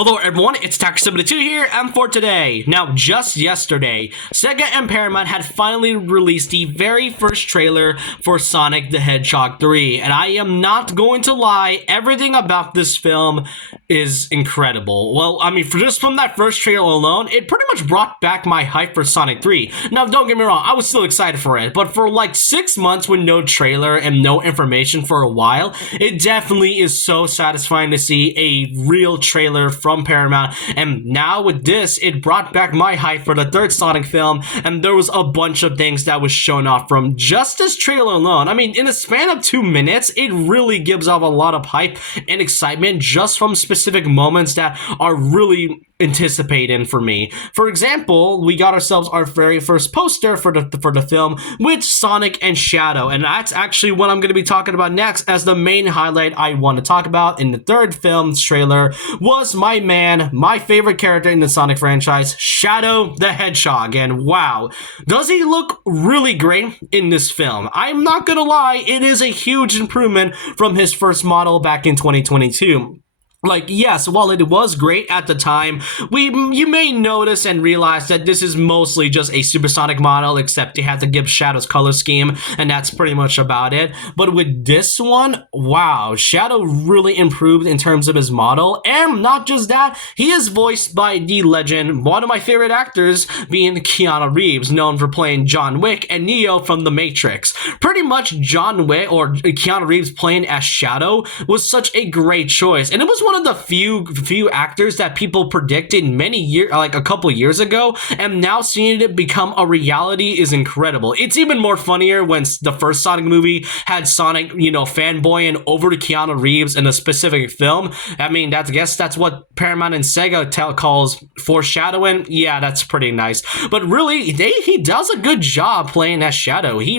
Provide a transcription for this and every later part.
Hello everyone, it's Tax72 here, and for today, now just yesterday, Sega and Paramount had finally released the very first trailer for Sonic the Hedgehog 3, and I am not going to lie, everything about this film is incredible. Well, I mean, just from that first trailer alone, it pretty much brought back my hype for Sonic 3. Now, don't get me wrong, I was still excited for it, but for like 6 months with no trailer and no information for a while, it definitely is so satisfying to see a real trailer from Paramount, and now with this, it brought back my hype for the third Sonic film, and there was a bunch of things that was shown off from just this trailer alone. I mean, in a span of 2 minutes, it really gives off a lot of hype and excitement just from specific moments that are really anticipating for me. For example, we got ourselves our very first poster for the film with Sonic and Shadow, and that's actually what I'm going to be talking about next, as the main highlight I want to talk about in the third film's trailer was my man, my favorite character in the Sonic franchise, Shadow the Hedgehog. And wow, does he look really great in this film. I'm not gonna lie, it is a huge improvement from his first model back in 2022. Like, yes, while it was great at the time, you may notice and realize that this is mostly just a supersonic model, except they had to give Shadow's color scheme, and that's pretty much about it. But with this one, wow, Shadow really improved in terms of his model, and not just that, he is voiced by the legend, one of my favorite actors, being Keanu Reeves, known for playing John Wick and Neo from The Matrix. Pretty much John Wick, or Keanu Reeves playing as Shadow, was such a great choice, and it was one of the few actors that people predicted many years, like a couple years ago, and now seeing it become a reality is incredible. It's even more funnier when the first Sonic movie had Sonic, fanboying over to Keanu Reeves in a specific film. I mean, I guess that's what Paramount and Sega calls foreshadowing. Yeah, that's pretty nice. But really, he does a good job playing as Shadow. He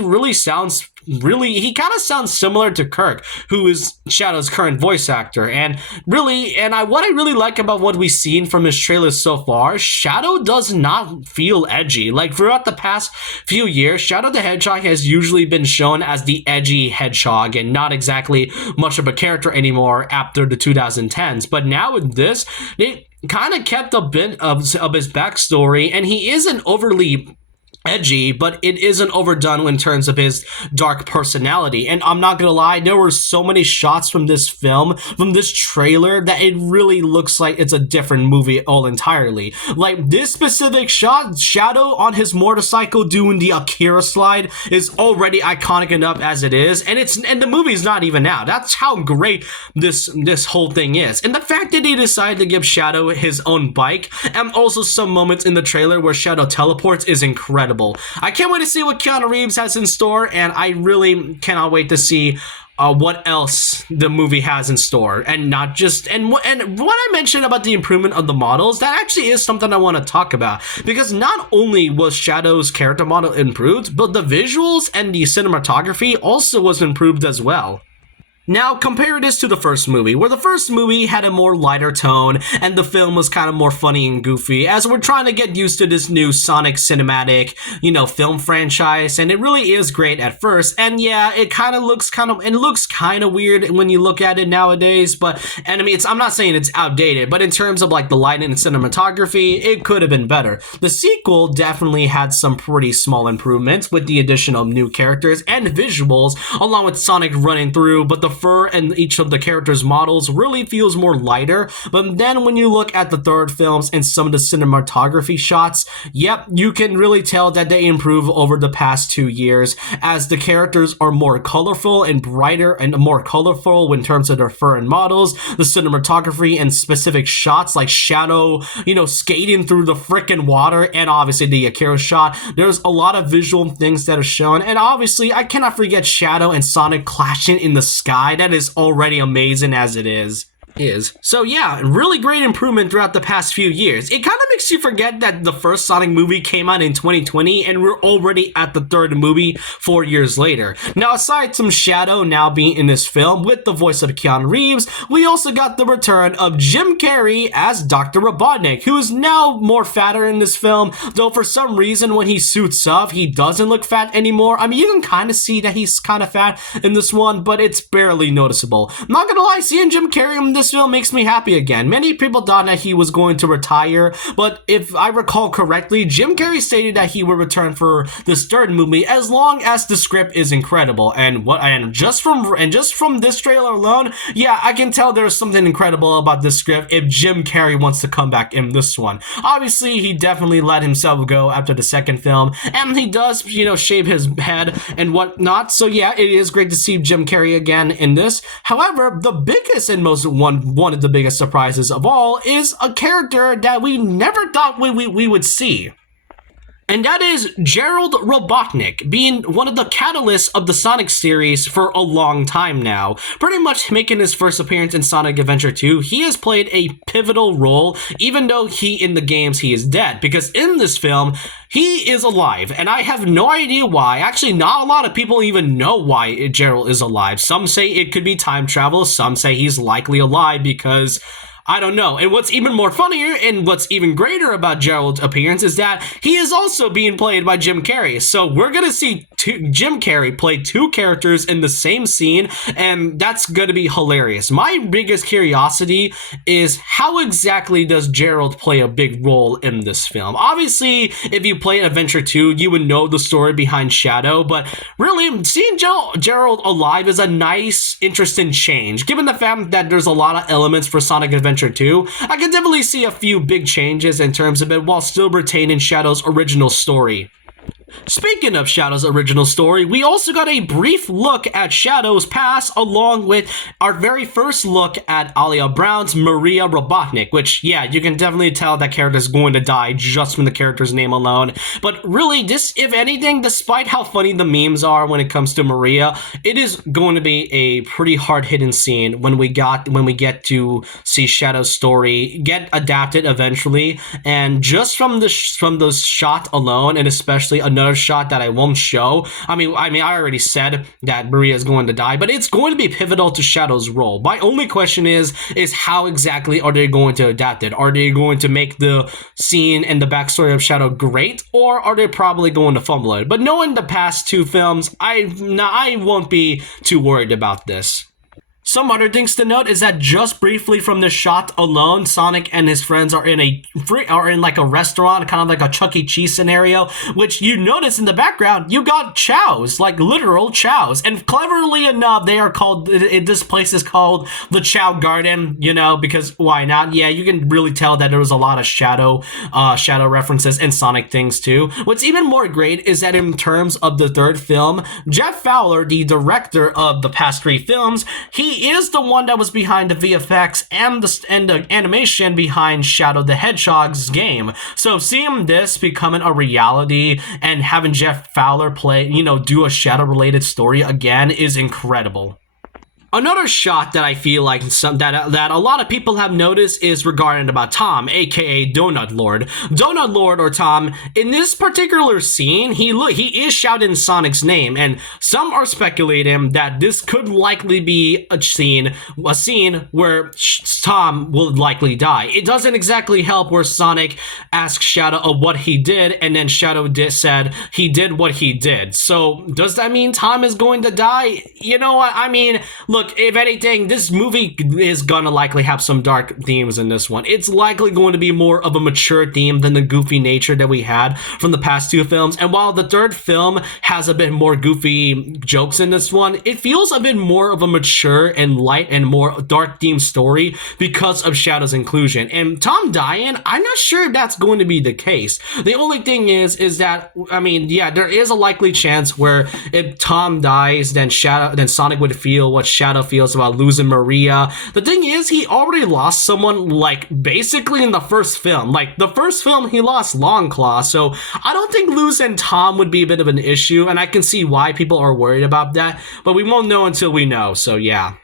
kind of sounds similar to Kirk, who is Shadow's current voice actor. And what I really like about what we've seen from his trailers so far, Shadow does not feel edgy. Like, throughout the past few years, Shadow the Hedgehog has usually been shown as the edgy hedgehog and not exactly much of a character anymore after the 2010s. But now with this, they kind of kept a bit of his backstory, and he isn't overly edgy, but it isn't overdone in terms of his dark personality. And I'm not gonna lie, there were so many shots from this film, from this trailer, that it really looks like it's a different movie all entirely. Like, this specific shot, Shadow on his motorcycle doing the Akira slide, is already iconic enough as it is, and the movie's not even out. That's how great this whole thing is. And the fact that they decided to give Shadow his own bike, and also some moments in the trailer where Shadow teleports, is incredible. I can't wait to see what Keanu Reeves has in store, and I really cannot wait to see what else the movie has in store. And not just, and what I mentioned about the improvement of the models, that actually is something I want to talk about, because not only was Shadow's character model improved, but the visuals and the cinematography also was improved as well. Now, compare this to the first movie, where the first movie had a more lighter tone, and the film was kind of more funny and goofy, as we're trying to get used to this new Sonic cinematic, film franchise, and it really is great at first, and yeah, it looks kind of weird when you look at it nowadays, and I mean, I'm not saying it's outdated, but in terms of like the lighting and cinematography, it could have been better. The sequel definitely had some pretty small improvements with the addition of new characters and visuals, along with Sonic running through, but the fur and each of the characters' models really feels more lighter. But then when you look at the third films and some of the cinematography shots, yep, you can really tell that they improve over the past 2 years, as the characters are more colorful and brighter and more colorful in terms of their fur and models, the cinematography and specific shots like Shadow, skating through the frickin' water, and obviously the Akira shot. There's a lot of visual things that are shown, and obviously I cannot forget Shadow and Sonic clashing in the sky. That is already amazing as it is. So yeah, really great improvement throughout the past few years. It kind of makes you forget that the first Sonic movie came out in 2020 and we're already at the third movie 4 years later. Now, aside from Shadow now being in this film with the voice of Keanu Reeves, we also got the return of Jim Carrey as Dr. Robotnik, who is now more fatter in this film, though for some reason when he suits up, he doesn't look fat anymore. I mean, you can kind of see that he's kind of fat in this one, but it's barely noticeable. I'm not gonna lie, seeing Jim Carrey in this this film makes me happy again. Many people thought that he was going to retire, but if I recall correctly, Jim Carrey stated that he would return for this third movie as long as the script is incredible. And just from this trailer alone, yeah, I can tell there's something incredible about this script if Jim Carrey wants to come back in this one. Obviously, he definitely let himself go after the second film, and he does, shave his head and whatnot. So yeah, it is great to see Jim Carrey again in this. However, the biggest and most one of the biggest surprises of all is a character that we never thought we would see. And that is Gerald Robotnik, being one of the catalysts of the Sonic series for a long time now. Pretty much making his first appearance in Sonic Adventure 2, he has played a pivotal role, even though in the games he is dead. Because in this film, he is alive, and I have no idea why. Actually, not a lot of people even know why Gerald is alive. Some say it could be time travel, some say he's likely alive because I don't know. And what's even more funnier and what's even greater about Gerald's appearance is that he is also being played by Jim Carrey. So we're going to see Jim Carrey play two characters in the same scene, and that's going to be hilarious. My biggest curiosity is how exactly does Gerald play a big role in this film? Obviously, if you play Adventure 2, you would know the story behind Shadow, but really, seeing Gerald alive is a nice, interesting change. Given the fact that there's a lot of elements for Sonic Adventure 2, I can definitely see a few big changes in terms of it while still retaining Shadow's original story. Speaking of Shadow's original story, we also got a brief look at Shadow's past along with our very first look at Alia Brown's Maria Robotnik, which, yeah, you can definitely tell that character is going to die just from the character's name alone. But really, this, if anything, despite how funny the memes are when it comes to Maria, it is going to be a pretty hard-hitting scene when we get to see Shadow's story get adapted eventually. And just from the shot alone, and especially another shot that I won't show. I mean, I already said that Maria is going to die, but it's going to be pivotal to Shadow's role. My only question is how exactly are they going to adapt it? Are they going to make the scene and the backstory of Shadow great, or are they probably going to fumble it? But knowing the past two films, I won't be too worried about this. Some other things to note is that just briefly from this shot alone, Sonic and his friends are in like a restaurant, kind of like a Chuck E. Cheese scenario, which you notice in the background, you got chows, like literal chows. And cleverly enough, they are called, this place is called the Chow Garden, because why not? Yeah, you can really tell that there was a lot of Shadow references and Sonic things too. What's even more great is that in terms of the third film, Jeff Fowler, the director of the past three films, he is the one that was behind the VFX and the animation behind Shadow the Hedgehog's game. So seeing this becoming a reality and having Jeff Fowler do a Shadow-related story again is incredible. Another shot that I feel like that a lot of people have noticed is regarding about Tom, aka Donut Lord. Donut Lord, or Tom, in this particular scene, he is shouting Sonic's name, and some are speculating that this could likely be a scene where Tom will likely die. It doesn't exactly help where Sonic asks Shadow of what he did, and then Shadow said he did what he did. So does that mean Tom is going to die? You know what? I mean, look, if anything, this movie is gonna likely have some dark themes in this one. It's likely going to be more of a mature theme than the goofy nature that we had from the past two films. And while the third film has a bit more goofy jokes in this one, it feels a bit more of a mature and light and more dark themed story because of Shadow's inclusion. And Tom dying, I'm not sure if that's going to be the case. The only thing is that, I mean, yeah, there is a likely chance where if Tom dies, then Sonic would feel what Shadow feels about losing Maria. The thing is, he already lost someone, like, basically in the first film. Like, the first film, he lost Longclaw, so I don't think losing Tom would be a bit of an issue, and I can see why people are worried about that, but we won't know until we know, so yeah.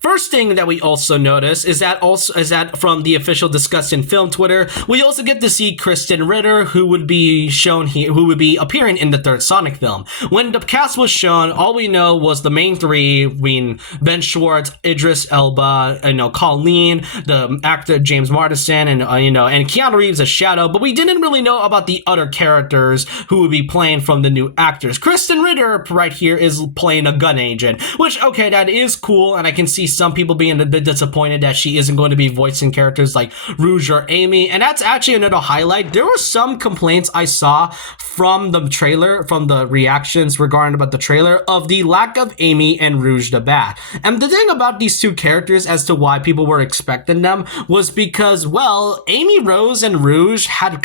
First thing that we also notice is that from the official Disgusting Film Twitter, we also get to see Kristen Ritter, who would be shown here, who would be appearing in the third Sonic film. When the cast was shown, all we know was the main three, being Ben Schwartz, Idris Elba, Colleen, the actor James Marsden, and Keanu Reeves as Shadow. But we didn't really know about the other characters who would be playing from the new actors. Kristen Ritter right here is playing a gun agent, which, okay, that is cool, and I can see some people being a bit disappointed that she isn't going to be voicing characters like Rouge or Amy, and that's actually another highlight. There were some complaints I saw from the trailer, from the reactions regarding about the trailer, of the lack of Amy and Rouge the Bat. And the thing about these two characters as to why people were expecting them was because, well, Amy Rose and Rouge had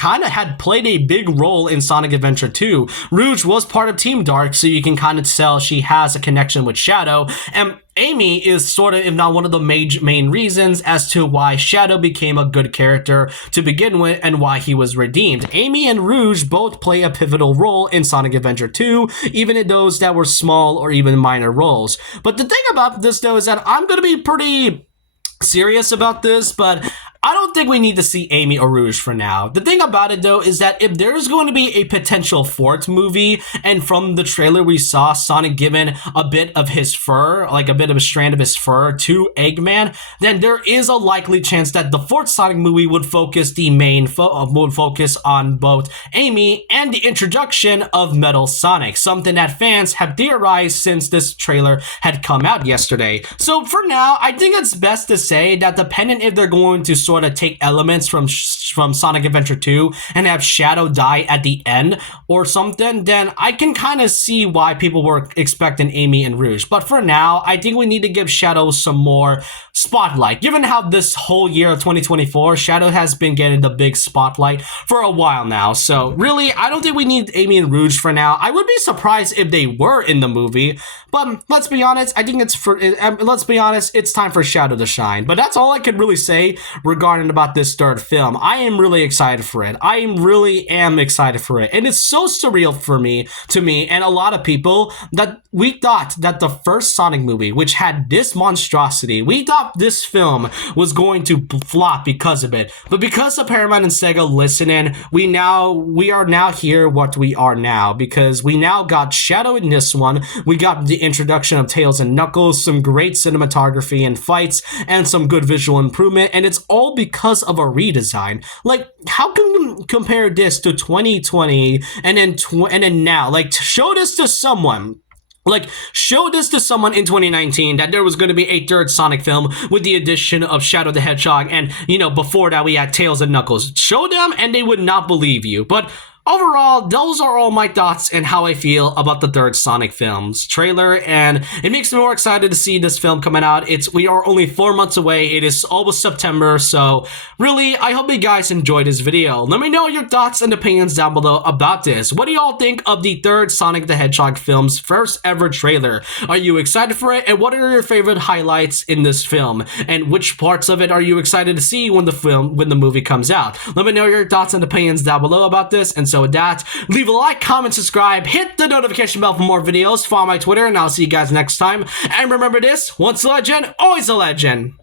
played a big role in Sonic Adventure 2. Rouge was part of Team Dark, so you can kind of tell she has a connection with Shadow, and Amy is sort of, if not one of the main reasons as to why Shadow became a good character to begin with and why he was redeemed. Amy and Rouge both play a pivotal role in Sonic Adventure 2, even in those that were small or even minor roles. But the thing about this, though, is that I'm going to be pretty serious about this, but I don't think we need to see Amy or Rouge for now. The thing about it, though, is that if there's going to be a potential fourth movie, and from the trailer we saw Sonic giving a bit of his fur, like a bit of a strand of his fur to Eggman, then there is a likely chance that the fourth Sonic movie would focus on both Amy and the introduction of Metal Sonic, something that fans have theorized since this trailer had come out yesterday. So for now, I think it's best to say that depending if they're going to sort of take elements from Sonic Adventure 2 and have Shadow die at the end or something, then I can kind of see why people were expecting Amy and Rouge. But for now, I think we need to give Shadow some more spotlight. Given how this whole year of 2024, Shadow has been getting the big spotlight for a while now. So really, I don't think we need Amy and Rouge for now. I would be surprised if they were in the movie, but let's be honest, it's time for Shadow to shine. But that's all I could really say regarding about this third film. I am really excited for it. I really am excited for it. And it's so surreal to me and a lot of people that we thought that the first Sonic movie, which had this monstrosity, we thought this film was going to flop because of it. But because of Paramount and Sega listening, we are now here what we are now, because we now got Shadow in this one. We got the introduction of Tails and Knuckles, some great cinematography and fights, and some good visual improvement, and it's all because of a redesign. Like, how can you compare this to 2020 and then now? Like, show this to someone in 2019 that there was going to be a third Sonic film with the addition of Shadow the Hedgehog, and, before that we had Tails and Knuckles. Show them and they would not believe you. But overall, those are all my thoughts and how I feel about the third Sonic film's trailer, and it makes me more excited to see this film coming out. We are only 4 months away. It is almost September, so really, I hope you guys enjoyed this video. Let me know your thoughts and opinions down below about this. What do y'all think of the third Sonic the Hedgehog film's first ever trailer? Are you excited for it? And what are your favorite highlights in this film? And which parts of it are you excited to see when the movie comes out? Let me know your thoughts and opinions down below about this. And so with that, leave a like, comment, subscribe, hit the notification bell for more videos, follow my Twitter, and I'll see you guys next time. And remember this, once a legend, always a legend.